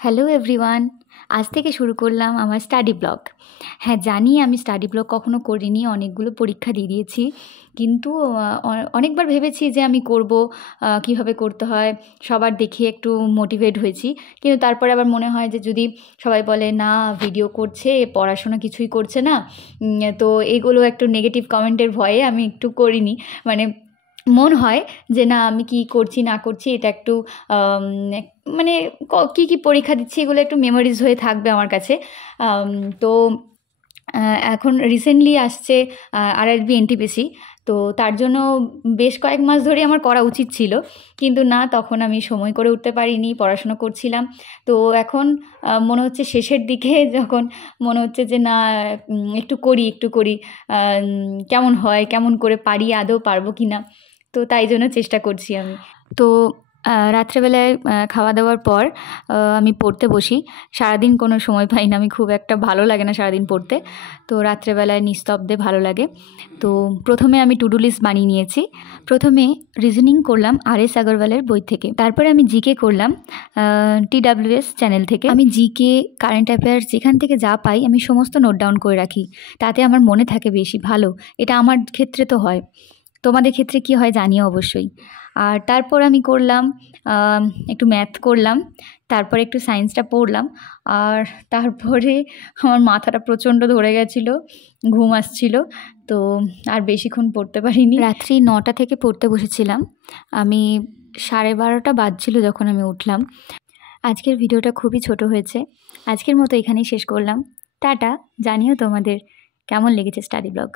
Hello everyone, আজ থেকে শুরু করলাম আমার স্টাডি ব্লগ। হ্যাঁ, জানি আমি স্টাডি ব্লগ কখনো করিনি, অনেকগুলো পরীক্ষা দিয়ে দিয়েছি। কিন্তু অনেকবার ভেবেছি যে আমি করব, কীভাবে করতে হয় সবার দেখে একটু মোটিভেট হয়েছি। কিন্তু তারপরে আবার মনে হয় যে যদি সবাই বলে না ভিডিও করছে, পড়াশোনা কিছুই করছে না, তো এগুলো একটু নেগেটিভ কমেন্টের ভয়ে আমি একটু করিনি। মানে মন হয় যে না আমি কি করছি না করছি এটা একটু মানে কী কী পরীক্ষা দিচ্ছি এগুলো একটু মেমোরিজ হয়ে থাকবে আমার কাছে। তো এখন রিসেন্টলি আসছে আরআরবি এনটিপিসি, তো তার জন্য বেশ কয়েক মাস ধরে আমার করা উচিত ছিল, কিন্তু না তখন আমি সময় করে উঠতে পারিনি, পড়াশুনো করছিলাম। তো এখন মনে হচ্ছে শেষের দিকে যখন মনে হচ্ছে যে না একটু করি কেমন হয়, কেমন করে পারি, আদৌ পারবো কি না। তো তাই জন্য চেষ্টা করছি আমি। তো রাত্রেবেলায় খাওয়া দাওয়ার পর আমি পড়তে বসি। সারাদিন কোনো সময় পাই না, আমি খুব একটা ভালো লাগে না সারাদিন পড়তে। তো রাত্রেবেলায় নিস্তব্ধে ভালো লাগে। তো প্রথমে আমি টু ডু লিস্ট বানিয়ে নিয়েছি। প্রথমে রিজনিং করলাম আর.এস. আগরওয়ালের বই থেকে। তারপরে আমি জিকে করলাম TWS চ্যানেল থেকে। আমি জিকে, কারেন্ট অ্যাফেয়ার্স যেখান থেকে যা পাই আমি সমস্ত নোট ডাউন করে রাখি, তাতে আমার মনে থাকে বেশি ভালো। এটা আমার ক্ষেত্রে তো হয়, তোমাদের ক্ষেত্রে কি হয় জানিও অবশ্যই। আর তারপর আমি করলাম একটু ম্যাথ করলাম, তারপরে একটু সায়েন্সটা পড়লাম। আর তারপরে আমার মাথাটা প্রচণ্ড ধরে গেছিলো, ঘুম আসছিল, তো আর বেশিক্ষণ পড়তে পারিনি। রাত্রি 9টা থেকে পড়তে বসেছিলাম, আমি 12:30 বাজছিল যখন আমি উঠলাম। আজকের ভিডিওটা খুবই ছোট হয়েছে, আজকের মতো এখানেই শেষ করলাম। টাটা। জানিও তোমাদের কেমন লেগেছে স্টাডি ব্লগ।